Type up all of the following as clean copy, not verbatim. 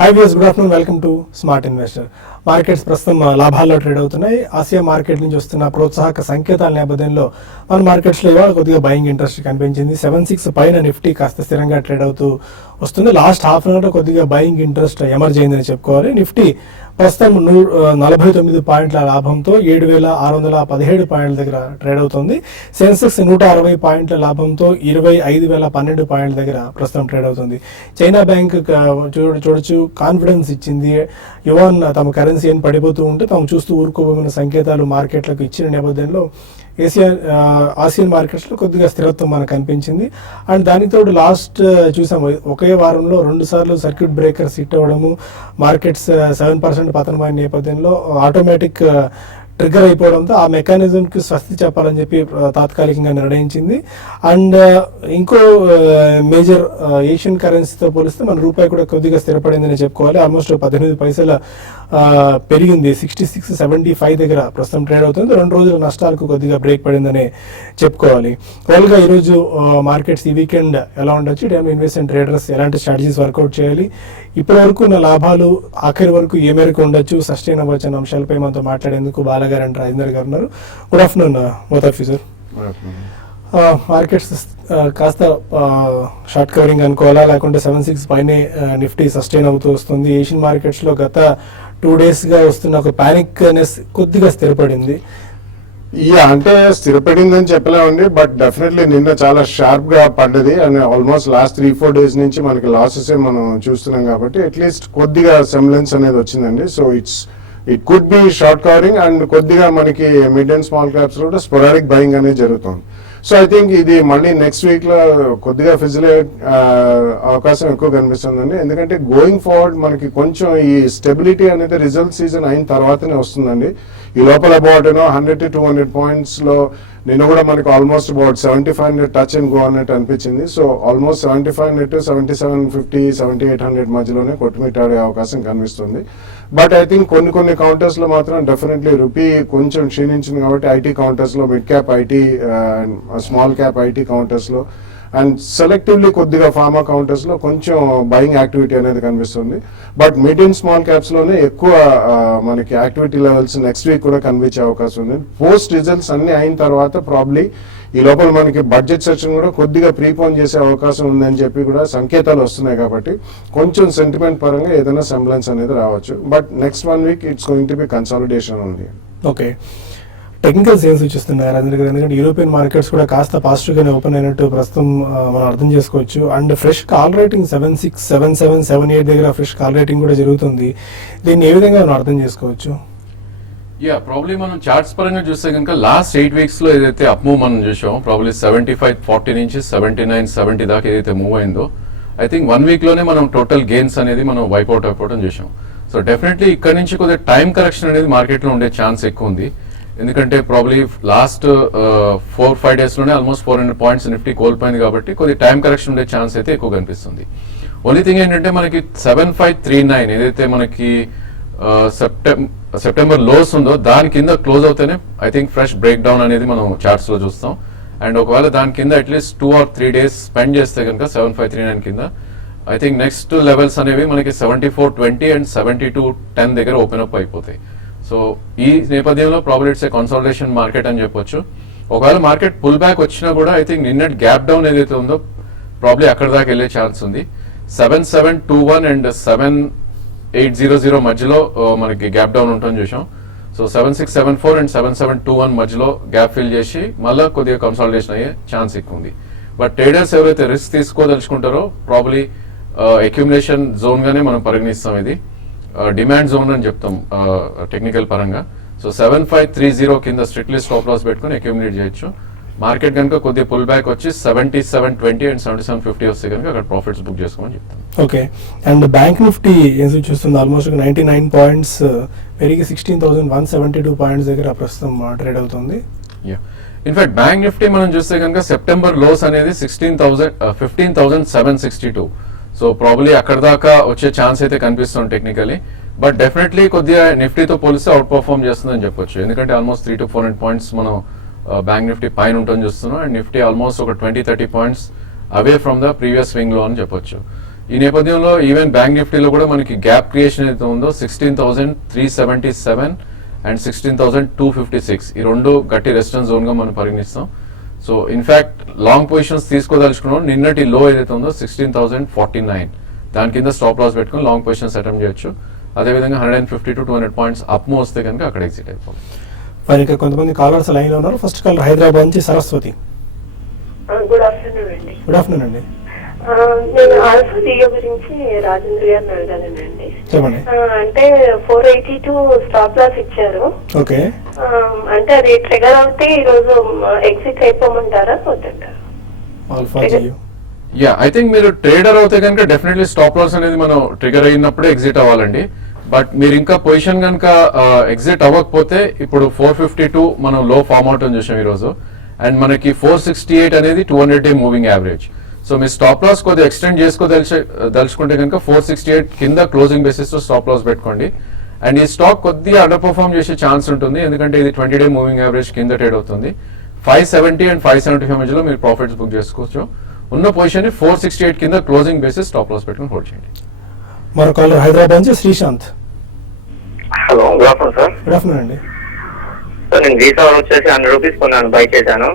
High views, good afternoon, welcome to smart investor. Markets ప్రస్తుతం లాభాల్లో trade అవుతున్నాయి. Asia market నుంచి వస్తున్న ప్రోత్సాహక సంకేతాల నేపథ్యంలో మన మార్కెట్స్లో ఇవాళ కొద్దిగా బయింగ్ ఇంట్రెస్ట్ కనిపించింది. 76 పైన నిఫ్టీ కాస్త స్థిరంగా ట్రేడ్ అవుతూ వస్తుంది. లాస్ట్ హాఫ్ అన్ అవర్ కొద్దిగా బయింగ్ ఇంట్రెస్ట్ ఎమర్జ్ అయిందని చెప్పుకోవాలి. నిఫ్టీ ప్రస్తుతం 49 పాయింట్ల లాభంతో 7,617 పాయింట్ల దగ్గర ట్రేడ్ అవుతుంది. సెన్సెక్స్ 160 పాయింట్ల లాభంతో 25,012 పాయింట్ల దగ్గర ప్రస్తుతం ట్రేడ్ అవుతుంది. చైనా బ్యాంక్ చూడొచ్చు, కాన్ఫిడెన్స్ ఇచ్చింది. యువాన్ తమ కరెన్సీ అని పడిపోతూ ఉంటే తాము చూస్తూ ఊరుకోబోయిన సంకేతాలు మార్కెట్లకు ఇచ్చిన నేపథ్యంలో ఆసియన్ మార్కెట్స్లో కొద్దిగా స్థిరత్వం మనకు కనిపించింది. అండ్ దానితో లాస్ట్ చూసాము, ఒకే వారంలో 2 సార్లు సర్క్యూట్ బ్రేకర్స్ హిట్ అవ్వడము, మార్కెట్స్ 7% పతనమైన నేపథ్యంలో ఆటోమేటిక్ ట్రిగ్గర్ అయిపోవడంతో ఆ మెకానిజంకి స్వస్తి చెప్పాలని చెప్పి తాత్కాలికంగా నిర్ణయించింది. అండ్ ఇంకో మేజర్ ఏషియన్ కరెన్సీతో పోలిస్తే మన రూపాయి కూడా కొద్దిగా స్థిరపడిందని చెప్పుకోవాలి. ఆల్మోస్ట్ 18 పైసల పెరిగింది. 66.75 దగ్గర ప్రస్తుతం ట్రేడ్ అవుతుంది. 2 రోజుల నష్టాలకు కొద్దిగా బ్రేక్ పడిందని చెప్పుకోవాలి. ఓవరాల్గా ఈరోజు మార్కెట్స్ ఈ వీకెండ్ ఎలా ఉండొచ్చు, ఇన్వెస్ట్మెంట్ ట్రేడర్స్ ఎలాంటి స్ట్రాటజీస్ వర్కౌట్ చేయాలి, ఇప్పటి వరకు ఉన్న లాభాలు ఆఖరి వరకు ఏ మేరకు ఉండొచ్చు, సస్టైన్ అవ్వచ్చు అన్న అంశాలపై మనతో మాట్లాడేందుకు బాలగారు అండ్ రాజేందర్ గారు ఉన్నారు. Good afternoon both of you sir. Markets కాస్త షార్ట్ కవరింగ్ అనుకోవాలా, లేకుంటే 76 పైనే నిఫ్టీ సస్టైన్ అవుతూ వస్తుంది. ఏషియన్ మార్కెట్స్లో గత 2 డేస్గా వస్తున్న ఒక ప్యానిక్నెస్ కొద్దిగా స్థిరపడింది. అంటే స్థిరపడిందని చెప్పలేమండి, బట్ డెఫినెట్లీ నిన్న చాలా షార్ప్ గా పడ్డది. అండ్ ఆల్మోస్ట్ లాస్ట్ 3-4 డేస్ నుంచి మనకి లాసెస్ మనం చూస్తున్నాం కాబట్టి అట్లీస్ట్ కొద్దిగా సెమ్లెన్స్ అనేది వచ్చిందండి. So it could be short covering and కొద్దిగా మనకి మిడ్ అండ్ స్మాల్ క్యాప్స్ కూడా స్పొరాడిక్ బయింగ్ అనేది జరుగుతుంది. సో ఐ థింక్ ఇది మళ్ళీ నెక్స్ట్ వీక్ లో కొద్దిగా ఫిజిల్ అవకాశం ఎక్కువ కనిపిస్తుందండి. ఎందుకంటే గోయింగ్ ఫార్వర్డ్ మనకి కొంచెం ఈ స్టెబిలిటీ అనేది రిజల్ట్ సీజన్ అయిన తర్వాతనే వస్తుందండి. ఈ లోపల అబౌట్ 100 to 200 పాయింట్స్ లో నిన్న కూడా మనకి almost about 7500 touch and go అన్నట్టు అనిపించింది. సో ఆల్మోస్ట్ 7500 to 7750, 7800 మధ్యలోనే కొట్టుమిట్టాడే అవకాశం కనిపిస్తుంది. బట్ ఐ థింక్ కొన్ని కౌంటర్స్ లో మాత్రం డెఫినెట్లీ రూపీ కొంచెం క్షీణించింది కాబట్టి ఐటీ కౌంటర్స్ లో, mid cap IT, small cap IT counters లో అండ్ సెలెక్టివ్లీ కొద్దిగా ఫార్మా కౌంటర్స్ లో కొంచెం బయింగ్ యాక్టివిటీ అనేది కనిపిస్తుంది. But mid and small caps లోనే ఎక్కువ మనకి యాక్టివిటీ లెవెల్స్ నెక్స్ట్ వీక్ కూడా కనిపించే అవకాశం ఉంది. పోస్ట్ రిజల్ట్స్ అన్ని అయిన తర్వాత ప్రాబ్లీ ఈ లోపల మనకి బడ్జెట్ సెషన్ కూడా కొద్దిగా ప్రీపోన్ చేసే అవకాశం ఉందని చెప్పి కూడా సంకేతాలు వస్తున్నాయి. కాబట్టి కొంచెం సెంటిమెంట్ పరంగా ఏదైనా సెంబ్లెన్స్ అనేది రావచ్చు. But next 1 week it's going to be consolidation ఉంది. ఓకే, టెక్నికల్స్ ఏం సూచిస్తున్నాయి రాజేంద్ర గారు? ఎందుకంటే యూరోపియన్ మార్కెట్స్ కూడా కాస్త పాజిటివ్గానే ఓపెన్ అయినట్టు ప్రస్తుతం మనం అర్థం చేసుకోవచ్చు. అండ్ ఫ్రెష్ కాల్ రేటింగ్ 76, 77, 78 దగ్గర ఫ్రెష్ కాల్ రేటింగ్ కూడా జరుగుతుంది. దీన్ని ఏ విధంగా మనం అర్థం చేసుకోవచ్చు? ప్రాబ్లీ మనం చార్ట్స్ పరంగా చూస్తే కనుక లాస్ట్ 8 వీక్స్ లో ఏదైతే అప్ మూవ్ మనం చూసాం, ప్రాబ్లీ 75-40 నుంచి 79-70 దాకా ఏదైతే మూవ్ అయిందో, ఐ థింక్ 1 వీక్ లోనే మనం టోటల్ గెయిన్స్ అనేది మనం వైప్అవుట్ అయిపోవడం చూసాం. సో డెఫినెట్లీ ఇక్కడ నుంచి కొద్దిగా టైం కరెక్షన్ అనేది మార్కెట్ లో ఉండే ఛాన్స్ ఎక్కువ ఉంది. ఎందుకంటే ప్రాబ్లీ లాస్ట్ 4-5 డేస్ లోనే ఆల్మోస్ట్ 400 పాయింట్స్ నిఫ్టీ కోల్పోయింది కాబట్టి కొద్దిగా టైం కరెక్షన్ ఉండే ఛాన్స్ అయితే ఎక్కువ కనిపిస్తుంది. ఓన్లీ థింగ్ ఏంటంటే మనకి 7539 ఏదైతే మనకి సెప్టెంబర్ లోస్ ఉందో దాని కింద క్లోజ్ అవుతేనే I think fresh break down అనేది మనం చార్ట్స్ లో చూస్తాం. అండ్ ఒకవేళ దాని కింద అట్లీస్ట్ 2 or 3 డేస్ స్పెండ్ చేస్తే కనుక 7539 కింద ఐ థింక్ నెక్స్ట్ లెవెల్స్ అనేవి మనకి 7420 అండ్ 7210 దగ్గర ఓపెన్ అప్ అయిపోతాయి. సో ఈ నేపథ్యంలో probably it's a consolidation market అని చెప్పొచ్చు. ఒకవేళ మార్కెట్ పుల్ బ్యాక్ వచ్చినా కూడా ఐ థింక్ నిన్నటి గ్యాప్ డౌన్ ఏదైతే ఉందో ప్రాబ్లీ అక్కడ దాకా వెళ్ళే ఛాన్స్ ఉంది. 7721 అండ్ 7800 మధ్యలో మనకి గ్యాప్ డౌన్ ఉంటుంది చూసాం. సో 7674 అండ్ 7721 మధ్యలో గ్యాప్ ఫిల్ చేసి మళ్ళీ కొద్దిగా కన్సాలిడేషన్ అయ్యే ఛాన్స్ ఎక్కువ ఉంది. బట్ ట్రేడర్స్ ఎవరైతే రిస్క్ తీసుకోదలుచుకుంటారో ప్రాబ్లీ అక్యుములేషన్ జోన్ గానే మనం పరిగణిస్తాం. ఇది డిమాండ్ జోన్ అని చెప్తాం టెక్నికల్ పరంగా. సో 7530 కింద స్ట్రిక్ట్లీ స్టాప్ లాస్ పెట్టుకుని అక్యుములేట్ చేయొచ్చు. మార్కెట్ కనుక కొద్దిగా పుల్ బ్యాక్ వచ్చి 7720 అండ్ 7750 వస్తే కనుక అక్కడ ప్రాఫిట్స్ బుక్ చేసుకోమని చెప్తాం. ఓకే, అండ్ బ్యాంక్ నిఫ్టీ ఏం చూస్తుంది? ఆల్మోస్ట్ 99 పాయింట్స్ పెరిగి 16,172 పాయింట్స్ దగ్గర ప్రస్తుతం ట్రేడ్ అవుతుంది. ఇన్ఫాక్ట్ బ్యాంక్ నిఫ్టీ మనం చూస్తే కనుక సెప్టెంబర్ లోస్ అనేది 15,762. సో ప్రాబ్లీ అక్కడ దాకా వచ్చే ఛాన్స్ అయితే కనిపిస్తుంది టెక్నికలీ. బట్ డెఫినెట్లీ కొద్దిగా నిఫ్టీతో పోలిస్తే అవుట్ పర్ఫార్మ్ చేస్తుందని చెప్పొచ్చు. ఎందుకంటే ఆల్మోస్ట్ 3 to 400 పాయింట్స్ మనం బ్యాంక్ నిఫ్టీ పైన ఉంటుంది చూస్తున్నాం. అండ్ నిఫ్టీ ఆల్మోస్ట్ ఒక 20-30 points away from the previous swing లో అని చెప్పొచ్చు. ఈ నేపథ్యంలో ఈవెన్ బ్యాంక్ నిఫ్టీలో కూడా మనకి గ్యాప్ క్రియేషన్ అయితే ఉందో 16,377 అండ్ 16,256 ఈ రెండు గట్టి రెసిస్టెన్స్ జోన్ గా మనం పరిగణిస్తాం. సో ఇన్ఫాక్ట్ లాంగ్ పొజిషన్స్ తీసుకోదలుచుకున్నాం నిన్నటి లో ఏదైతే ఉందో 16,049 దాని కింద స్టాప్ లాస్ పెట్టుకుని లాంగ్ పొజిషన్స్ అటెంప్ట్ చేయొచ్చు. అదేవిధంగా 150 to 200 పాయింట్స్ అప్ వస్తే కనుక అక్కడ ఎగ్జిట్ అయిపోవాలి. మరి ఇంకా కొంతమంది కాలర్స్ లైన్ లో ఉన్నారు. ఫస్ట్ కాలర్ హైదరాబాద్ నుంచి సరస్వతి. గుడ్ ఆఫ్టర్నూన్ అండి. గుడ్ ఆఫ్టర్నూన్ అండి, నేను ఆల్ఫా లియో గురించి రాజేంద్ర గారిని అడగాలండి. చెప్పండి. అంటే 482 స్టాప్ లాస్ ఇచ్చారు. ఓకే, అంటే అది ట్రిగర్ అవుతే ఈ రోజు ఎగ్జిట్ అయిపోమంటారా వద్దంటారా? Alpha Geo. Yeah, I think మీరు ట్రేడర్ అవుతే కనుక డెఫినెట్లీ స్టాప్ లాస్ అనేది మనం ట్రిగర్ అయినప్పుడే ఎగ్జిట్ అవ్వాలండి. బట్ మీరు ఇంకా పొజిషన్ కనుక ఎగ్జిట్ అవ్వకపోతే ఇప్పుడు 452 మనం లో ఫార్మ్ అవుట్ అని చూసాం ఈ రోజు. అండ్ మనకి 468 అనేది 200-day మూవింగ్ యావరేజ్. సో మీ స్టాప్ లాస్ కొద్దిగా ఎక్స్టెండ్ దలుచుకుంటే కనుక 468 కింద క్లోజింగ్ బేసిస్ తో స్టాప్ లాస్ పెట్టుకోండి. అండ్ ఈ స్టాక్ కొద్దిగా అండర్ పర్ఫార్మ్ చేసే ఛాన్స్ ఉంటుంది, ఎందుకంటే ఇది 20-day మూవింగ్ యావరేజ్ కింద ట్రేడ్ అవుతుంది. 570 అండ్ 575 మధ్యలో మీరు ప్రాఫిట్స్ బుక్ చేసుకోవచ్చు. ఉన్న పొజిషన్ ని 468 కింద క్లోజింగ్ బేసిస్ స్టాప్ లాస్ పెట్టుకుని హోల్డ్ చేయండి. మరో కాలర్ హైదరాబాద్ నుంచి Sreesanth. Hello, good afternoon sir. Good afternoon అండి. సార్ నేను వీసా వచ్చేసి 100 రూపీస్ కొన్నాను, బై చేశాను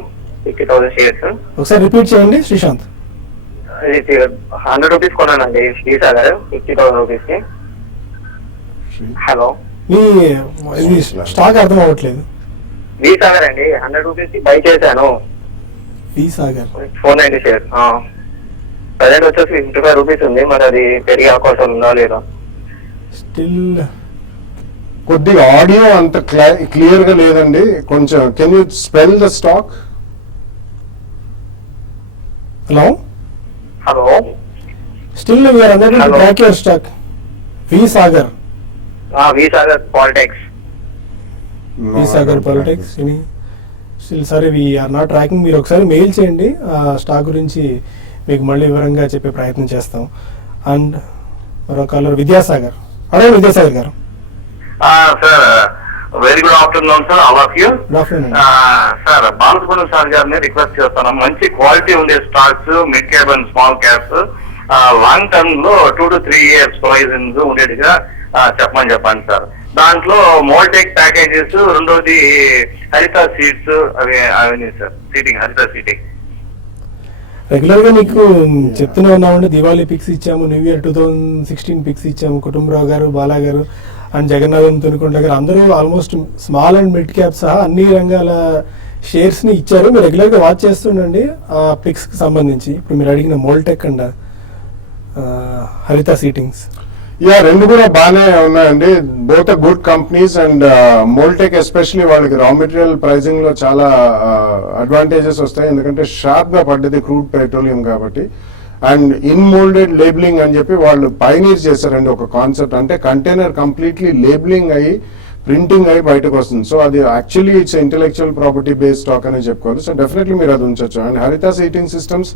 50,000 షేర్స్. ఒకసారి రిపీట్ చేయండి శ్రీశాంత్. 100 రూపీస్ కొన్నానండి వీసా గారు 50,000 రూపీస్ కి. హలో, మీ ఇది స్టాక్ అర్థం అవ్వట్లేదు. వీసా గారు అండి 100 రూపీస్ కి బై చేశాను, వి సాగర్ 490 షేర్స్. ప్రజెంట్ వచ్చేసి 55 రూపీస్ ఉంది, మరి అది పెరిగే అవకాశం ఉందా లేదా? స్టిల్ కొద్దిగా ఆడియో అంత క్లియర్ గా లేదండి, కొంచెం can you spell the stock? Hello, hello, still we are unable to Hello. Track your stock. V Sagar, వీసా గారు politics. V Sagar politics still సరే వి ఆర్ నాట్ ట్రాకింగ్. మీరు ఒకసారి మెయిల్ చేయండి, ఆ స్టాక్ గురించి మీకు మళ్ళీ వివరంగా చెప్పే ప్రయత్నం చేస్తాం. అండ్ మరో కాలర్ విద్యాసాగర్. అదే విద్యాసాగర్ గారు. Sir very good afternoon sir, all of you. Good afternoon. Sir Balasubrahmanyam sir గారిని రిక్వెస్ట్ చేస్తాను, మంచి క్వాలిటీ ఉండే stocks, mid cap and small caps, long term లో 2 to 3 years హోరైజన్స్ ఉండేట్టుగా చెప్పండి సార్. దాంట్లో మోల్టెక్ ప్యాకేజెస్, రెండోది హరిత సీట్స్, అవి సార్ సీటింగ్, హరిత సీటింగ్. రెగ్యులర్ గా మీకు చెప్తూనే ఉన్నామండి, దివాళీ పిక్స్ ఇచ్చాము, న్యూ ఇయర్ 2016 పిక్స్ ఇచ్చాము. కుటుంబరావు గారు, బాలా గారు అండ్ జగన్నాథం తునికొండ గారు అందరూ almost small and mid cap సహా అన్ని రంగాల షేర్స్ ని ఇచ్చారు. మీరు రెగ్యులర్ గా వాచ్ చేస్తుండండి ఆ పిక్స్ కి సంబంధించి. ఇప్పుడు మీరు అడిగిన మోల్టెక్ అండ్ హరిత సీటింగ్స్. యా, రెండు కూడా బాగానే ఉన్నాయండి, both good companies. And Moldtek especially వాళ్ళకి రా మెటీరియల్ ప్రైసింగ్ లో చాలా అడ్వాంటేజెస్ వస్తాయి, ఎందుకంటే షార్ప్ గా పడ్డది క్రూడ్ పెట్రోలియం కాబట్టి. అండ్ ఇన్ మోల్డెడ్ లేబులింగ్ అని చెప్పి వాళ్ళు పైనీర్ చేశారండి ఒక కాన్సెప్ట్. అంటే కంటైనర్ కంప్లీట్లీ లేబులింగ్ అయ్యి ప్రింటింగ్ అయ్యి బయటకు వస్తుంది. సో అది actually it's intellectual property based stock అని చెప్పుకోవాలి. సో డెఫినెట్లీ మీరు అది ఉంచొచ్చు. అండ్ హరిత సీటింగ్ సిస్టమ్స్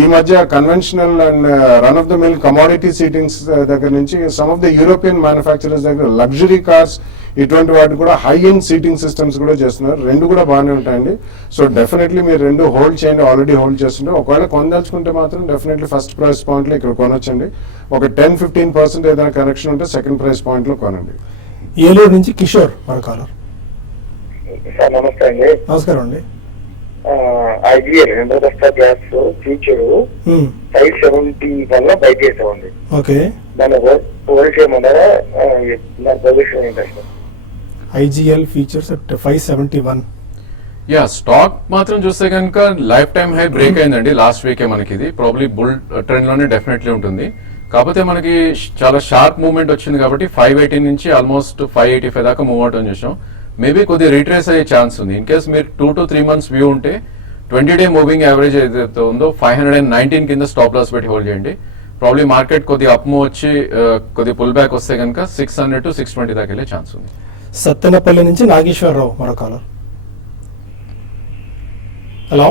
ఈ మధ్య conventional and run of the mill commodity seatings దగ్గర నుంచి some of the European manufacturers దగ్గర లగ్జరీ కార్స్ ఇటువంటి వాటి కూడా హై ఎండ్ సీటింగ్ సిస్టమ్స్ కూడా చేస్తున్నారు. రెండు కూడా బాగానే ఉంటాయండి. సో డెఫినెట్లీ మీరు రెండు హోల్డ్ చేయండి, ఆల్రెడీ హోల్డ్ చేస్తుంటే. ఒకవేళ కొనదలుచుకుంటే మాత్రం డెఫినెట్లీ ఫస్ట్ ప్రైస్ పాయింట్లో ఇక్కడ కొనొచ్చండి. ఒక 10-15% ఏదైనా కనెక్షన్ ఉంటే సెకండ్ ప్రైస్ పాయింట్లో కొనండి. ఏలూరు నుంచి కిషోర్ మరో కాలర్. సార్ నమస్తే అండి. నమస్కారం అండి. ఐజీఎల్ 2 దశ గ్యాస్ ఫ్యూచర్ 571 లో బై చేసామండి. ఓకే, దాన్ని హోల్డ్ చేయమన్నారా? దాని పొజిషన్ ఏంటంటే IGL features at 571. Yeah, stock మాత్రం చూస్తే కనుక లైఫ్ టైమ్ హై బ్రేక్ అయిందండి లాస్ట్ వీకే. మనకి ఇది ప్రాబ్లీ బుల్ ట్రెండ్ లోనే డెఫినెట్లీ ఉంటుంది. కాకపోతే మనకి చాలా షార్ప్ మూవ్మెంట్ వచ్చింది కాబట్టి 580 నుంచి ఆల్మోస్ట్ 585 దాకా మూవ్ అవుట్ అని చూసాం. మేబీ కొద్దిగా రీట్రేస్ అయ్యే ఛాన్స్ ఉంది. ఇన్ కేస్ మీరు 2 to 3 months వ్యూ ఉంటే 20-day మూవింగ్ యావరేజ్ ఏదైతే ఉందో 519 కింద స్టాప్ లాస్ పెట్టి హోల్డ్ చేయండి. ప్రాబ్లీ మార్కెట్ కొద్దిగా అప్ మూవ్ వచ్చి కొద్దిగా పుల్ బ్యాక్ వస్తే కనుక 600 to 620 దాకా వెళ్ళే ఛాన్స్ ఉంది. సత్తెనపల్లి నుంచి నాగేశ్వరరావు మరో కాలర్. హలో.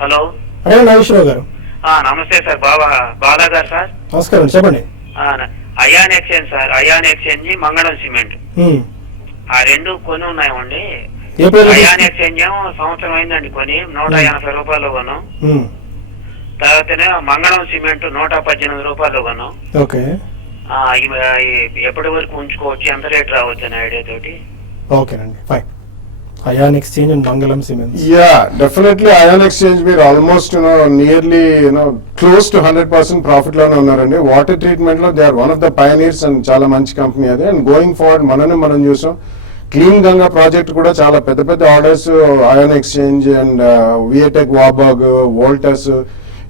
హలో, అదే నాగేశ్వరరావు గారు. నమస్తే సార్. బాలా గారు సార్. నమస్కారం, చెప్పండి. Ion exchange sir, ion exchange, Mangalam cement, ఆ రెండు కొని ఉన్నాయండి. ఏ పేరు? అయాన్ ఎక్స్చేంజ్ ఏమో సంవత్సరం అయిందండి కొని, 180 రూపాయలు కొన్నాం. తర్వాతనే మంగళం సిమెంట్ 118 రూపాయలు కొన్నాం. ఓకే ఎప్పటి వరకు ఉంచుకోవచ్చు, ఎంత రేట్ రావచ్చు అనే ఐడియా తోటి. ఓకేనండి, fine. Ion exchange and Mangalam cements. Definitely ion exchange మీరు almost nearly close to 100% profit లోనే ఉన్నారండి. వాటర్ ట్రీట్మెంట్ లో they are one of the pioneers and చాలా మంచి కంపెనీ అది. అండ్ గోయింగ్ ఫార్వర్డ్ మనం చూసాం క్లీన్ గంగా ప్రాజెక్ట్ కూడా చాలా పెద్ద పెద్ద orders Ion exchange and VA Tech, Wabag, Voltas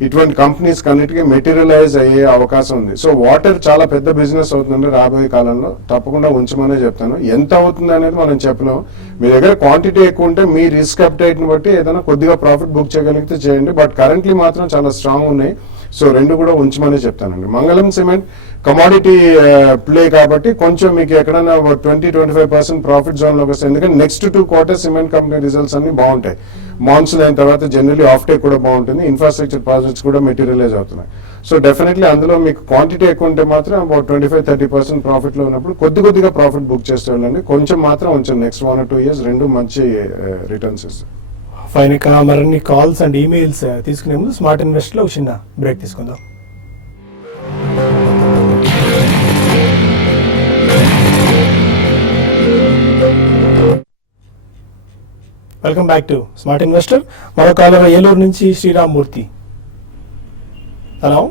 ఇటువంటి కంపెనీస్ అన్నిటికీ మెటీరియలైజ్ అయ్యే అవకాశం ఉంది. సో వాటర్ చాలా పెద్ద బిజినెస్ అవుతుందండి రాబోయే కాలంలో. తప్పకుండా ఉంచమనే చెప్తాను. ఎంత అవుతుంది అనేది మనం చెప్పలేము. మీ దగ్గర క్వాంటిటీ ఎక్కువ ఉంటే మీ రిస్క్ అప్టైట్ ని బట్టి ఏదైనా కొద్దిగా ప్రాఫిట్ బుక్ చేయగలిగితే చేయండి. బట్ కరెంట్లీ మాత్రం చాలా స్ట్రాంగ్ ఉన్నాయి. సో రెండు కూడా ఉంచమనే చెప్తానండి. మంగళం సిమెంట్ కమాడిటీ ప్లే కాబట్టి కొంచెం మీకు ఎక్కడైనా 20-25% ప్రాఫిట్ జోన్ లోకి వస్తాయి. ఎందుకంటే next 2 quarters cement company results అన్ని బాగుంటాయి. మాన్సూన్ అయిన తర్వాత జనరలీ ఆఫ్ టేక్ కూడా బాగుంటుంది. ఇన్ఫ్రాస్ట్రక్చర్ ప్రాజెక్ట్స్ కూడా మెటీరియలైజ్ అవుతున్నాయి. సో డెఫినెట్లీ అందులో మీకు క్వాంటిటీ ఎక్కువ ఉంటే మాత్రం అబౌట్ 25-30% ప్రాఫిట్ లో ఉన్నప్పుడు కొద్దిగా ప్రాఫిట్ బుక్ చేస్తే వెళ్ళండి. కొంచెం మాత్రం ఉంచండి. నెక్స్ట్ 1 or 2 years రెండు మంచి రిటర్న్స్ ఇస్తాయి. ఫైన్. ఇక మరిన్ని కాల్స్ అండ్ ఈమెయిల్స్ తీసుకునే ముందు స్మార్ట్ ఇన్వెస్ట్ లో చిన్న బ్రేక్ తీసుకుందాం. Welcome back to smart investor. మరో కాలర్ ఏలూరు నుంచి శ్రీరామ్మూర్తి. హలో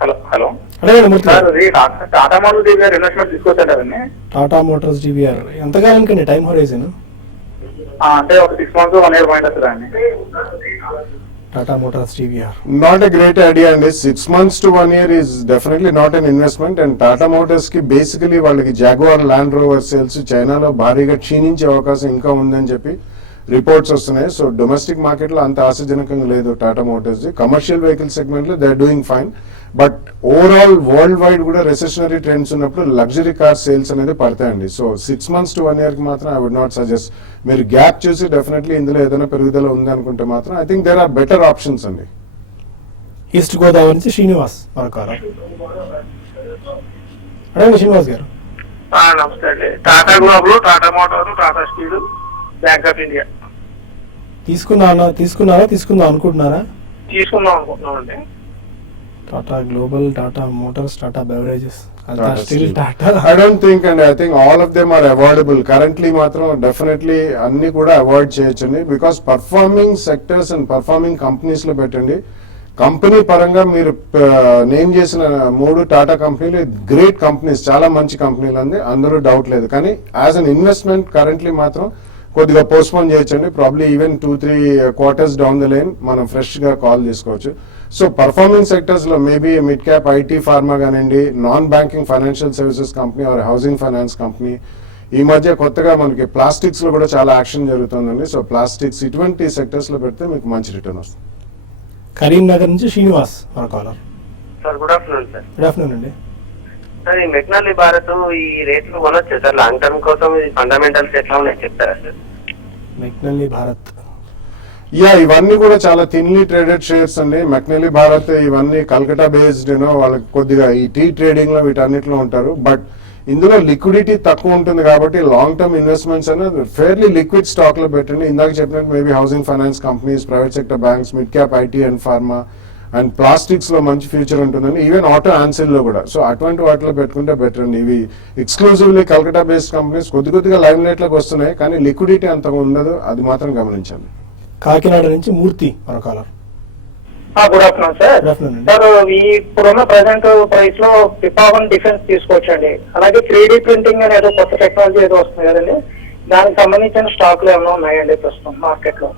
హలో అడగండి మూర్తి గారు. టాటా మోటార్స్ DVR ఇన్వెస్ట్మెంట్ తీసుకొచ్చారండి. టాటా మోటార్స్ DVR ఎంతకాలానికండి టైం హొరైజన్? అంటే ఒక 6 months 1 year పాయింట్ వస్తుందండి. Tata Motors DVR not a great idea అండి. 6 months to 1 year is definitely not an investment. And Tata Motors కి బేసికలీ వాళ్ళకి జాగ్వార్, ల్యాండ్ రోవర్ సేల్స్ చైనాలో భారీగా క్షీణించే అవకాశం ఇంకా ఉందని చెప్పి రిపోర్ట్స్ వస్తున్నాయి. సో డొమెస్టిక్ మార్కెట్ లో అంత ఆశాజనకంగా లేదు Tata Motors. Commercial vehicle segment లో they are doing fine. But overall world wide కూడా రెసెషనరీ ట్రెండ్స్ ఉన్నప్పుడు లగ్జరీ కార్ సేల్స్ అనేది పడతాయండి. సో 6 months to 1 year కి మాత్రం ఐ వుడ్ నాట్ సజెస్ట్. మీరు గ్యాప్ చూసి డెఫినెట్లీ ఇందులో ఏదైనా పెరుగుదల ఉంది అనుకుంటే మాత్రం I think there are better options అండి. ఈస్ట్ గోదావరి నుంచి శ్రీనివాస్ మరొకరు. అడగండి శ్రీనివాస్ గారు. నమస్తే అండి. Tata Global, Tata Motors, Tata Steel, Bank of India తీసుకుందాం అనుకుంటున్నారా? తీసుకుందాం అనుకుంటున్నామండి. Tata Global, Tata Motors, Tata Beverages, Steel Steel. Tata. I don't think, and I think all of them are avoidable. Currently మాత్రం డెఫినెట్లీ అన్ని కూడా అవాయిడ్ చేయొచ్చండి. Because performing sectors and performing companies లో పెట్టండి. కంపెనీ పరంగా మీరు నేమ్ చేసిన 3 టాటా కంపెనీలు గ్రేట్ కంపెనీస్, చాలా మంచి కంపెనీలు అండి, అందరూ డౌట్ లేదు. కానీ యాజ్ అన్ ఇన్వెస్ట్మెంట్ కరెంట్లీ మాత్రం కొద్దిగా పోస్ట్పోన్ చేయొచ్చండి. Probably even 2-3 quarters down the line మనం ఫ్రెష్ గా కాల్ తీసుకోవచ్చు. సో పర్ఫార్మింగ్ సెక్టర్స్ లో maybe mid cap IT, pharma కానివ్వండి, non banking financial services company or housing finance company. ఈ మధ్య కొత్తగా మనకి ప్లాస్టిక్స్ లో కూడా చాలా యాక్షన్ జరుగుతుందండి. సో ప్లాస్టిక్స్ ఇటువంటి సెక్టర్స్ లో పెడితే మీకు మంచి రిటర్న్ వస్తుంది. కరీంనగర్ నుంచి శ్రీనివాస్ మన caller. Sir good afternoon sir. Good afternoon అండి. సార్ ఈ మెక్నాలీ భారత్ ఈ రేట్లు కొనొచ్చు సార్? లాంగ్ టర్మ్ కోసం ఈ ఫండమెంటల్స్ ఎట్లా ఉన్నాయి చెప్తారా సార్? మెక్నల్లీ భారత్ ఇవన్నీ కూడా చాలా థిన్లీ ట్రేడెడ్ షేర్స్ అండి. మెక్నలీ భారత్ ఇవన్నీ కల్కటా బేస్డ్ వాళ్ళకి కొద్దిగా ఈ టీ ట్రేడింగ్ లో వీటన్నిటిలో ఉంటారు. బట్ ఇందులో లిక్విడిటీ తక్కువ ఉంటుంది కాబట్టి లాంగ్ టర్మ్ ఇన్వెస్ట్మెంట్స్ అనేది ఫెయిర్లీ లిక్విడ్ స్టాక్ లో పెట్టండి. ఇందాక చెప్పినట్టు maybe housing finance companies, private sector banks, mid cap IT and pharma and plastics లో మంచి ఫ్యూచర్ ఉంటుందండి. ఈవెన్ ఆటో ఆన్సిల్ లో కూడా. సో అటువంటి వాటిలో పెట్టుకుంటే బెటర్ అండి. ఇవి ఎక్స్క్లూజివ్లీ కల్కటా బేస్డ్ కంపెనీస్ కొద్దిగా లైమ్ లైట్ లోకి వస్తున్నాయి, కానీ లిక్విడిటీ అంతగా ఉండదు, అది మాత్రం గమనించండి. కాకినాడ నుంచి మూర్తి మరో caller. Good afternoon sir. Good afternoon అండి. సార్ ఈ ఇప్పుడున్న ప్రెసెంట్ ప్రైస్ లో పిపావన్ డిఫెన్స్ తీసుకోవచ్చండి. అలాగే 3D ప్రింటింగ్ అనేది కొత్త టెక్నాలజీ ఏదో వస్తుంది కదండి, దానికి సంబంధించిన స్టాక్లు ఏమైనా ఉన్నాయండి ప్రస్తుతం మార్కెట్ లో?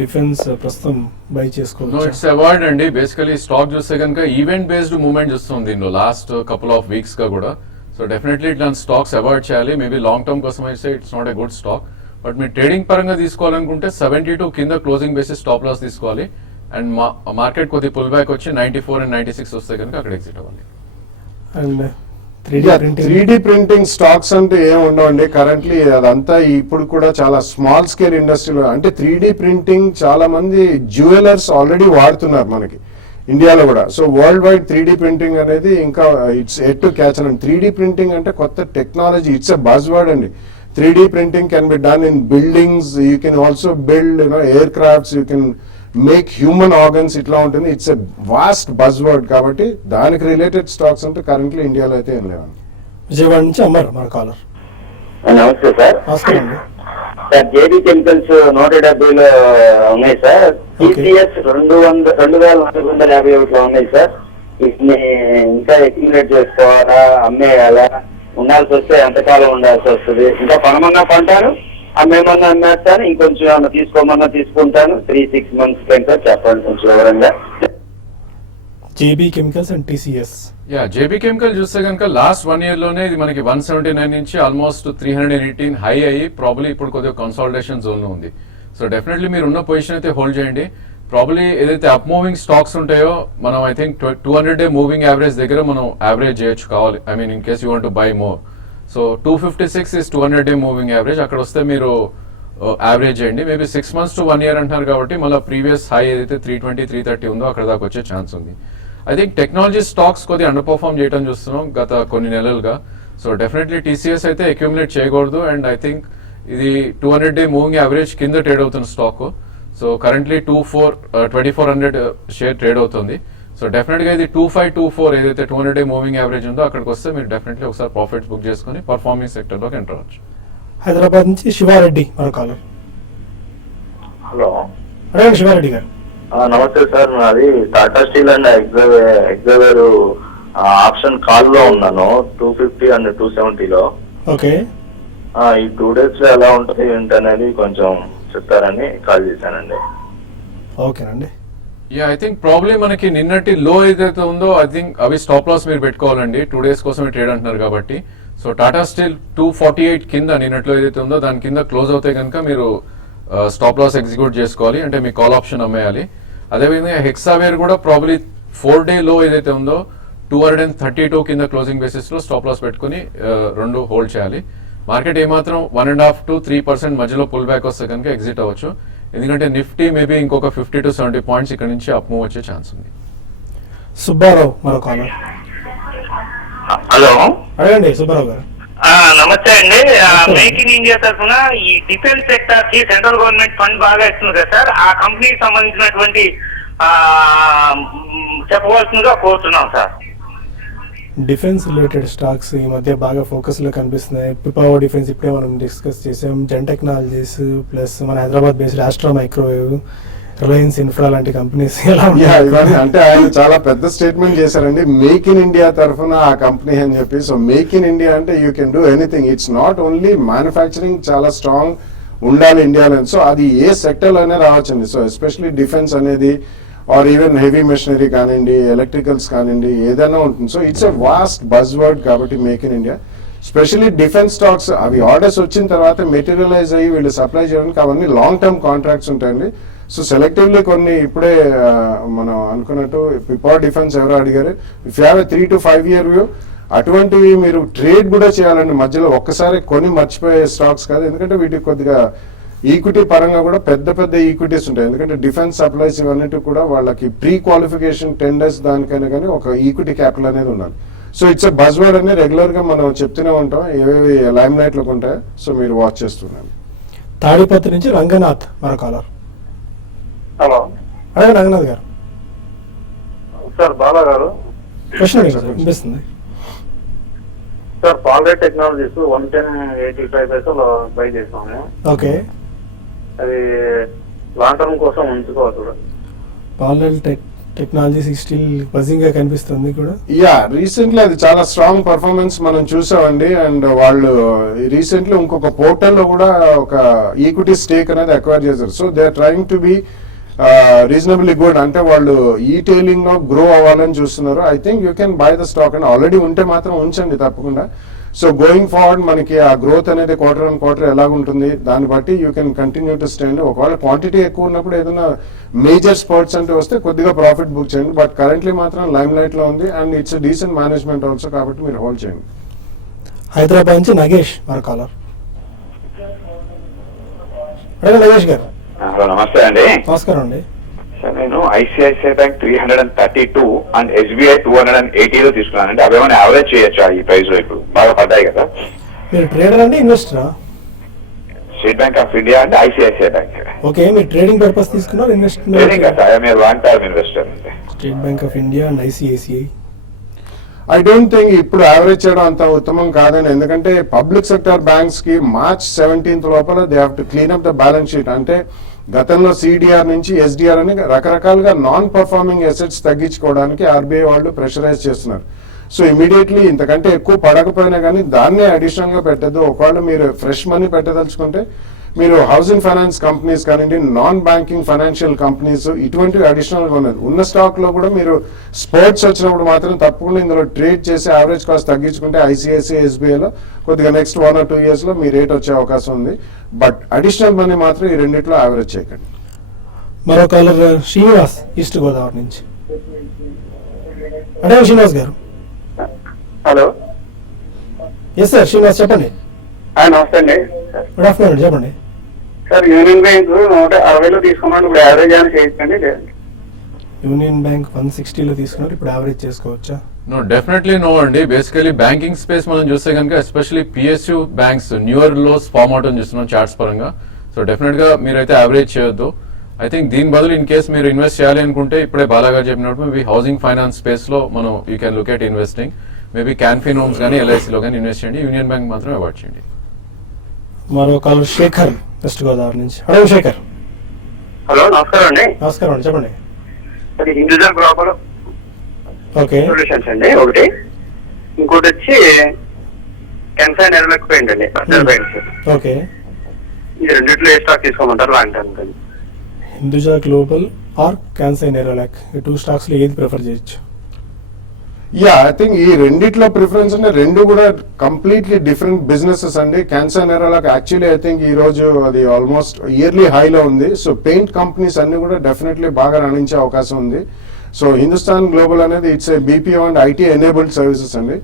డిఫెన్స్ ప్రస్తుతం బై నో చేసుకోవచ్చు. ఇట్స్ అవాయిడ్ అండి. బేసికలీ స్టాక్ చూస్తే కనుక ఈవెంట్ బేస్డ్ మూవ్మెంట్ చూస్తుంది దీనిలో లాస్ట్ కపుల్ ఆఫ్ వీక్స్ గా కూడా. సో డెఫినెట్లీ ఇట్లాంటి స్టాక్స్ అవాయిడ్ చేయాలి. మేబీ లాంగ్ టర్మ్ కోసం అయితే it's not a good stock. But మీరు ట్రేడింగ్ పరంగా తీసుకోవాలనుకుంటే 72 కింద క్లోజింగ్ బేసిస్ స్టాప్ లాస్ తీసుకోవాలి. అండ్ మార్కెట్ కొద్ది పుల్ బ్యాక్ వచ్చి 94 and 96 వస్తే కనుక అక్కడ ఎగ్జిట్ అవ్వాలి. అండ్ 3D ప్రింటింగ్ స్టాక్స్ అంటే ఏం ఉండవండి కరెంట్లీ. అదంతా ఇప్పుడు కూడా చాలా స్మాల్ స్కేల్ ఇండస్ట్రీలో అంటే 3D ప్రింటింగ్ చాలా మంది జ్యువెలర్స్ ఆల్రెడీ వాడుతున్నారు మనకి ఇండియాలో కూడా. So world wide 3D printing అనేది ఇంకా ఇట్స్ ఎట్ టు క్యాచ్ అండి. 3D ప్రింటింగ్ అంటే కొత్త technology, it's a buzz word అండి. 3D printing can be done in buildings. You can also build, aircrafts. You can make human organs ఇట్లా ఉంటుంది. It's a vast buzz word కాబట్టి దానికి related stocks అంటే currently ఇండియాలో అయితే ఏం లేవండి. విజయవాడ నుంచి అమర్ మన కాలర్. నమస్తే సార్. నమస్కారం అండి. సార్ జేబీ కెమికల్స్ 170లో ఉన్నాయి సార్. టీసీఎస్ 2451 ఉన్నాయి సార్. వీటిని ఇంకా అక్యుములేట్ చేసుకోవాలా, అమ్మేయాలా, ఉండాల్సి వస్తే ఎంతకాలం ఉండాల్సి వస్తుంది? ఇంకా కొనమన్నా కొంటాను, అమ్మేమన్నా అమ్మేస్తాను, ఇంకొంచెం ఏమన్నా తీసుకోమన్నా తీసుకుంటాను. 3-6 months ఇంకా చెప్పండి కొంచెం వివరంగా. JB chemicals and TCS. JB chemical చూస్తే కనుక లాస్ట్ 1 year లోనే ఇది మనకి 179 నుంచి ఆల్మోస్ట్ 318 హై అయ్యి ప్రాబ్లీ ఇప్పుడు కొద్దిగా కన్సాలిడేషన్ జోన్ లో ఉంది. సో డెఫినెట్లీ మీరు ఉన్న పొజిషన్ అయితే హోల్డ్ చేయండి. ప్రాబ్లీ ఏదైతే అప్ మూవింగ్ స్టాక్స్ ఉంటాయో మనం I think 200-day moving average దగ్గర మనం యావరేజ్ చేయొచ్చు కావాలి. I mean in case you want to buy more. So 256 is 200-day moving average. అక్కడ వస్తే మీరు యావరేజ్ చేయండి. మేబీ 6 months to 1 year అంటున్నారు కాబట్టి మళ్ళీ ప్రీవియస్ హై ఏదైతే 320-330 ఉందో అక్కడ దాకా వచ్చే ఛాన్స్ ఉంది. ఐ థింక్ టెక్నాలజీ స్టాక్స్ కొద్దిగా అండర్ పర్ఫార్మ్ చేయడం చూస్తున్నాం గత కొన్ని నెలలుగా. సో డెఫినెట్లీ టీసీఎస్ అయితే అక్యూములేట్ చేయకూడదు. అండ్ ఐ థింక్ ఇది 200-day మూవింగ్ యావరేజ్ కింద ట్రేడ్ అవుతున్న stock. So currently 2400 share trade అవుతుంది. సో డెఫినెట్గా ఇది 2524 ఏదైతే 200-day మూవింగ్ యావరేజ్ ఉందో అక్కడికి వస్తే మీరు డెఫినెట్లీ ఒకసారి ప్రాఫిట్స్ బుక్ చేసుకుని పర్ఫార్మింగ్ సెక్టర్లోకి ఎంటర్ అవ్వచ్చు. హైదరాబాద్ నుంచి శివారెడ్డి మన కాలర్. హలో, అడగండి శివారెడ్డి గారు. నమస్తే సార్. నాది టాటా స్టీల్ అండ్ ఎగ్జావేర్ ఆప్షన్ కాల్ లో ఉన్నాను 250 and 270లో. ఓకే. ఈ 2 days లో ఎలా ఉంటుంది ఏంటి అనేది కొంచెం చెప్తారని కాల్ చేశానండి. ఓకేనండి. ఐ థింక్ ప్రాబ్లీ మనకి నిన్నటి లో ఏదైతే ఉందో ఐ థింక్ అవి స్టాప్ లాస్ మీరు పెట్టుకోవాలండి. 2 days కోసమే ట్రేడ్ అంటున్నారు కాబట్టి. సో టాటా స్టీల్ 248 కింద నిన్నట్లో ఏదైతే ఉందో దాని కింద క్లోజ్ అవుతే కనుక మీరు స్టాప్ లాస్ ఎగ్జిక్యూట్ చేసుకోవాలి, అంటే మీ కాల్ ఆప్షన్ అమ్మేయాలి. అదేవిధంగా హెక్సావేర్ కూడా ప్రాబ్లీ 4-day లో ఏదైతే ఉందో 232 కింద క్లోజింగ్ బేసిస్ లో స్టాప్ లాస్ పెట్టుకుని రెండు హోల్డ్ చేయాలి. మార్కెట్ ఏమాత్రం 1.5 to 3% మధ్యలో పుల్ బ్యాక్ వస్తే కనుక ఎగ్జిట్ అవ్వచ్చు. ఎందుకంటే నిఫ్టీ మేబీ ఇంకొక 50 to 70 points ఇక్కడ నుంచి అప్ మూవ్ వచ్చే ఛాన్స్ ఉంది. సుబ్బారావు మరో కాలర్. హలో, అడగండి సుబ్బారావు గారు. నమస్తే అండి. మేక్ ఇన్ ఇండియా తరఫున ఈ డిఫెన్స్ సెక్టర్ కి సెంట్రల్ గవర్నమెంట్ ఫండ్ బాగా ఇస్తుంది కదా సార్, ఆ కంపెనీకి సంబంధించినటువంటి చెప్పవలసిందిగా కోరుతున్నాం సార్. డిఫెన్స్ రిలేటెడ్ స్టాక్స్ ఈ మధ్య బాగా ఫోకస్ లో కనిపిస్తున్నాయి. పిపావో డిఫెన్స్ ఇప్పుడే మనం డిస్కస్ చేసాం. జెన్ టెక్నాలజీస్ ప్లస్ మన Hyderabad based Astra Microwave, Reliance Infra లాంటి కంపెనీస్ ఇవన్నీ అంటే ఆయన చాలా పెద్ద స్టేట్మెంట్ చేశారండి. మేక్ ఇన్ ఇండియా తరఫున ఆ కంపెనీ అని చెప్పి. సో మేక్ ఇన్ ఇండియా అంటే you can do anything. It's not only manufacturing చాలా స్ట్రాంగ్ ఉండాలి ఇండియాలో. సో అది ఏ సెక్టర్లోనే రావచ్చండి. సో ఎస్పెషలీ డిఫెన్స్ అనేది ఆర్ ఈవెన్ హెవీ మెషినరీ కానివ్వండి, ఎలక్ట్రికల్స్ కానివ్వండి, ఏదైనా ఉంటుంది. So it's a vast buzz word కాబట్టి make in India. Specially defence stocks అవి ఆర్డర్స్ వచ్చిన తర్వాత మెటీరియలైజ్ అయ్యి వీళ్ళు సప్లై చేయడానికి అవన్నీ లాంగ్ టర్మ్ కాంట్రాక్ట్స్ ఉంటాయండి. సో సెలెక్టివ్లీ కొన్ని ఇప్పుడే మనం అనుకున్నట్టు పిపా డిఫెన్స్ ఎవరు అడిగారు, if you have a 3 to 5 year view, అటువంటివి మీరు ట్రేడ్ కూడా చేయాలండి. మధ్యలో ఒక్కసారి కొని మర్చిపోయే స్టాక్స్ కాదు. ఎందుకంటే వీటికి కొద్దిగా ఈక్విటీ పరంగా కూడా పెద్ద పెద్ద ఈక్విటీస్ ఉంటాయి. ఎందుకంటే డిఫెన్స్ సప్లైస్ ఇవన్నిటి కూడా వాళ్ళకి ప్రీ క్వాలిఫికేషన్ టెండర్స్ దానికైనా కానీ ఒక ఈక్విటీ క్యాపిటల్ అనేది ఉండాలి. So it's a buzz word అని రెగ్యులర్ గా మనం చెప్తూనే ఉంటాం, ఏవేవి లైమ్ లైట్ లోకి ఉంటాయో. సో మీరు వాచ్ చేస్తున్నాను. తాడిపత్రి నుంచి రంగనాథ్ మన కాలర్. హలో, అడగండి రంగనాథ్ గారు. సార్ బాలా గారు. ప్రశ్న వినిపిస్తుంది సార్. పాల్గేట్ టెక్నాలజీస్ 110.85 పైసలు బై చేసాము. ఓకే. అది లాంగ్ టర్మ్ కోసం ఉంచుకోవచ్చు. పార్లర్ టెక్నాలజీస్ స్టిల్ బజింగ్ గా కనిపిస్తుంది కూడా. రీసెంట్లీ అది చాలా స్ట్రాంగ్ పర్ఫార్మెన్స్ మనం చూసామండి. అండ్ వాళ్ళు రీసెంట్లీ ఇంకొక పోర్టల్ లో కూడా ఒక ఈక్విటీ స్టేక్ అనేది అక్వైర్ చేశారు. So they are trying to be reasonably good. అంటే వాళ్ళు ఈ టైలింగ్ లో గ్రో అవ్వాలని చూస్తున్నారు. I think you can buy the stock and already ఉంటే మాత్రం ఉంచండి తప్పకుండా. సో గోయింగ్ ఫార్వర్డ్ మనకి ఆ గ్రోత్ అనేది క్వార్టర్ ఆన్ క్వార్టర్ ఎలాగుంటుంది దాన్ని బట్టి you can continue to stand. ఒకవేళ క్వాంటిటీ ఎక్కువ ఉన్నప్పుడు ఏదైనా మేజర్ స్పోర్ట్స్ అంటే వస్తే కొద్దిగా ప్రాఫిట్ బుక్ చేయండి. బట్ కరెంట్లీ మాత్రం లైమ్ లైట్ లో ఉంది and it's decent management also, కాబట్టి మీరు హోల్డ్ చేయండి. హైదరాబాద్ నుంచి నగేష్ మన కాలర్. నగేష్ గారు. హలో, నమస్తే అండి. నమస్కారం అండి. సార్, నేను ఐసిఐసిఐ బ్యాంక్ 332 అండ్ ఎస్బీఐ 280లో తీసుకున్నానండి. అవేమైనా యావరేజ్ చేయొచ్చా ఈ ప్రైస్ లో? ఇప్పుడు బాగా పడ్డాయి కదా. మీరు ట్రేడర్ అండి, ఇన్వెస్టరా? State Bank of India and ICICI Bank. Okay, మీరు ట్రేడింగ్ పర్పస్ తీసుకున్నారు ట్రేడింగ్ ఇన్వెస్ట్మెంట్? కాదు, I'm a long term investor అంతే. State Bank of India and ICICI. I don't think ఇప్పుడు యావరేజ్ చేయడం అంత ఉత్తమం కాదని, ఎందుకంటే పబ్లిక్ సెక్టర్ బ్యాంక్స్ కి March 17th లోపల they have to clean up the balance sheet. అంటే గతంలో సిడిఆర్ నుంచి ఎస్డిఆర్ అని రకరకాలుగా నాన్ పర్ఫార్మింగ్ అసెట్స్ తగ్గించుకోవడానికి ఆర్బీఐ వాళ్ళు ప్రెషరైజ్ చేస్తున్నారు. సో ఇమీడియట్లీ ఇంతకంటే ఎక్కువ పడకపోయినా కానీ దాన్నే అడిషనల్ గా పెట్టద్దు. ఒకవేళ మీరు ఫ్రెష్ మనీ పెట్టదలుచుకుంటే మీరు హౌసింగ్ ఫైనాన్స్ కంపెనీస్ కానివ్వండి, నాన్ బ్యాంకింగ్ ఫైనాన్షియల్ కంపెనీస్ ఇటువంటివి అడిషనల్ గా ఉన్నది. ఉన్న స్టాక్ లో కూడా మీరు స్పోర్ట్స్ వచ్చినప్పుడు మాత్రం తప్పకుండా ఇందులో ట్రేడ్ చేసి యావరేజ్ కాస్ట్ తగ్గించుకుంటే ఐసిఐసిఐ, ఎస్బీఐలో కొద్దిగా నెక్స్ట్ 1 or 2 years లో మీ రేట్ వచ్చే అవకాశం ఉంది. బట్ అడిషనల్ మనీ మాత్రం ఈ రెండిట్లో యావరేజ్ చేయకండి. మరో కాలర్ శ్రీనివాస్ ఈస్ట్ గోదావరి నుంచి. అంటే శ్రీనివాస్ గారు. హలో, ఎస్ సార్, శ్రీనివాస్ చెప్పండి. నమస్తే అండి. గుడ్ ఆఫ్టర్నూన్, చెప్పండి. సార్, యూనియన్ బ్యాంక్ 160లో తీసుకున్నాను, ఇప్పుడు యావరేజ్ అని చేయొచ్చండి? యూనియన్ బ్యాంక్ 160లో తీసుకున్నారు, ఇప్పుడు యావరేజ్ చేసుకోవచ్చా? నో, డెఫినెట్లీ నో అండి. బేసికలీ బ్యాంకింగ్ స్పేస్ మనం చూస్తే కనుక especially PSU banks newer lows form అవటం చూస్తున్నాం చార్ట్స్ పరంగా. సో డెఫినెట్ గా మీరైతే యావరేజ్ చేయొద్దు. ఐ థింక్ దీని బదులు ఇన్ కేస్ మీరు ఇన్వెస్ట్ చేయాలి అనుకుంటే ఇప్పుడే బాలాగా చెప్పినట్టు మేబీ హౌసింగ్ ఫైనాన్స్ స్పేస్ లో మనం you can look at investing. Maybe Can Fin homes కానీ ఎల్ఐసిలో కానీ ఇన్వెస్ట్ చేయండి. యూనియన్ బ్యాంక్ మాత్రం అవాయిడ్ చేయండి. మరో కాలర్ శేఖర్ వెస్ట్ గోదావరి నుంచి. హలో శేఖర్. హలో, నమస్కారం అండి. నమస్కారం అండి, చెప్పండి. అది హిందూజన్ గ్లోబల్ ఓకే, సొల్యూషన్స్ అండి ఒకటి, ఇంకోటి వచ్చి కెన్సైన్ ఎర్లక్ పెయింట్ అండి, పర్సనల్ పెయింట్స్. ఓకే, ఈ రెండిట్లో ఏ స్టాక్ తీసుకోమంటారు లాంగ్ టర్మ్ కానీ? హిందూజా గ్లోబల్ ఆర్ క్యాన్సైన్ ఎరోలాక్, ఈ 2 stocks లో ఏది ప్రిఫర్ చేయొచ్చు? యా, ఐ థింక్ ఈ రెండిట్లో ప్రిఫరెన్స్ అంటే రెండు కూడా కంప్లీట్లీ డిఫరెంట్ బిజినెసెస్ అండి. క్యాన్సర్ నెరాలకు యాక్చువల్లీ ఐ థింక్ ఈ రోజు అది ఆల్మోస్ట్ ఇయర్లీ హైలో ఉంది. సో పెయింట్ కంపెనీస్ అన్ని కూడా డెఫినెట్లీ బాగా రాణించే అవకాశం ఉంది. సో హిందుస్థాన్ గ్లోబల్ అనేది it's a BPO and IT enabled services అండి.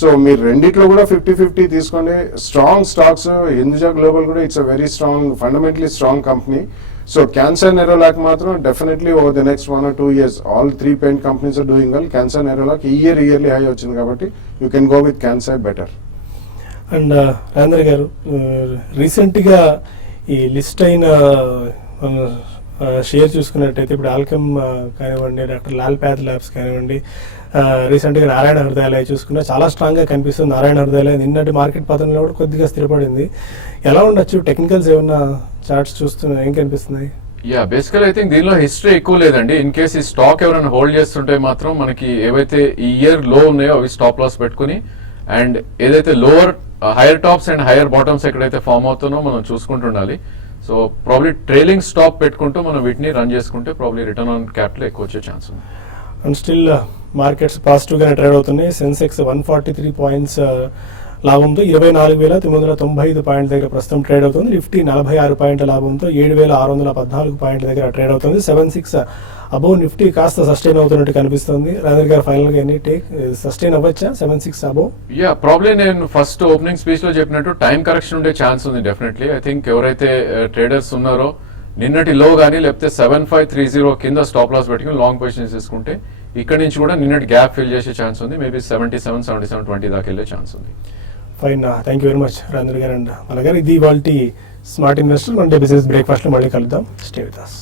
సో మీరు రెండిట్లో కూడా 50-50 తీసుకోండి. Strong stocks. హిందూజా గ్లోబల్ కూడా it's a very strong, fundamentally strong company. So Kansai Nerolac మాత్రం definitely over the next 1 or 2 years all 3 paint companies are doing well. Kansai Nerolac yearly high వచ్చింది కాబట్టి you can go with Kansai better. And Rajendra గారు, రీసెంట్గా ఈ list అయిన share చూసుకున్నట్టయితే ఇప్పుడు ఆల్కమ్ కానివ్వండి, డాక్టర్ లాల్ ప్యాథ్ ల్యాబ్స్ కానివ్వండి, రీసెంట్గా నారాయణ హృదయాలయ చూసుకున్నా చాలా స్ట్రాంగ్గా కనిపిస్తుంది. నారాయణ హృదయాలయ నిన్నటి మార్కెట్ పతనంలో కూడా కొద్దిగా స్థిరపడింది. ఎలా ఉండొచ్చు? టెక్నికల్స్ ఏమన్నా చార్ట్స్ చూస్తున్నా ఏం కనిపిస్తున్నాయి? యా, బేసికల్ ఐ థింక్ దీనిలో హిస్టరీ ఎక్కువ లేదండి. ఇన్ కేస్ ఈ స్టాక్ ఎవరైనా హోల్డ్ చేస్తుంటే మాత్రం మనకి ఏవైతే ఈ ఇయర్ లో ఉన్నాయో అవి స్టాప్ లాస్ పెట్టుకుని, అండ్ ఏదైతే lower hire tops and higher bottoms ఎక్కడైతే ఫామ్ అవుతుందో మనం చూసుకుంటుండాలి. సో ప్రాబ్లీ ట్రైలింగ్ స్టాప్ పెట్టుకుంటూ మనం వీటిని రన్ చేసుకుంటే ప్రాబ్లీ రిటర్న్ ఆన్ క్యాపిటల్ ఎక్కువ వచ్చే ఛాన్స్ ఉంది. అండ్ స్టిల్ మార్కెట్స్ పాజిటివ్గానే ట్రేడ్ అవుతున్నాయి. సెన్సెక్స్ 143 పాయింట్స్ లాభంతో 24,995 పాయింట్ల దగ్గర ప్రస్తుతం ట్రేడ్ అవుతుంది. నిఫ్టీ 46 పాయింట్ల లాభంతో 7,614 పాయింట్ల దగ్గర ట్రేడ్ అవుతుంది. 76 అబౌవ్ నిఫ్టీ కాస్త సస్టైన్ అవుతున్నట్టు కనిపిస్తుంది. రాజేంద్ర గారు ఫైనల్ గా ఎనీ టేక్ సస్టైన్ అవ్వచ్చా 76 అబౌవ్? యా, ప్రాబ్లీ నేను ఫస్ట్ ఓపెనింగ్ స్పీచ్ లో చెప్పినట్టు టైం కరెక్షన్ ఉండే ఛాన్స్ ఉంది డెఫినెట్లీ. ఐ థింక్ ఎవరైతే ట్రేడర్స్ ఉన్నారో నిన్నటి లో కానీ లేకపోతే 7530 కింద స్టాప్ లాస్ పెట్టుకుని లాంగ్ పొజిషన్స్ తీసుకుంటే ఇక్కడ నుంచి కూడా నిన్నటి గ్యాప్ ఫిల్ చేసే ఛాన్స్ ఉంది. మేబీ 77-20 దాకా వెళ్ళే ఛాన్స్ ఉంది. Fine, thank you very much Rajendra గారు అండ్ మన గారు. ఇది ఇవాల్టి స్మార్ట్ ఇన్వెస్టర్. అంటే బిజినెస్ బ్రేక్ఫాస్ట్ లో మళ్ళీ కలుద్దాం. Stay with us.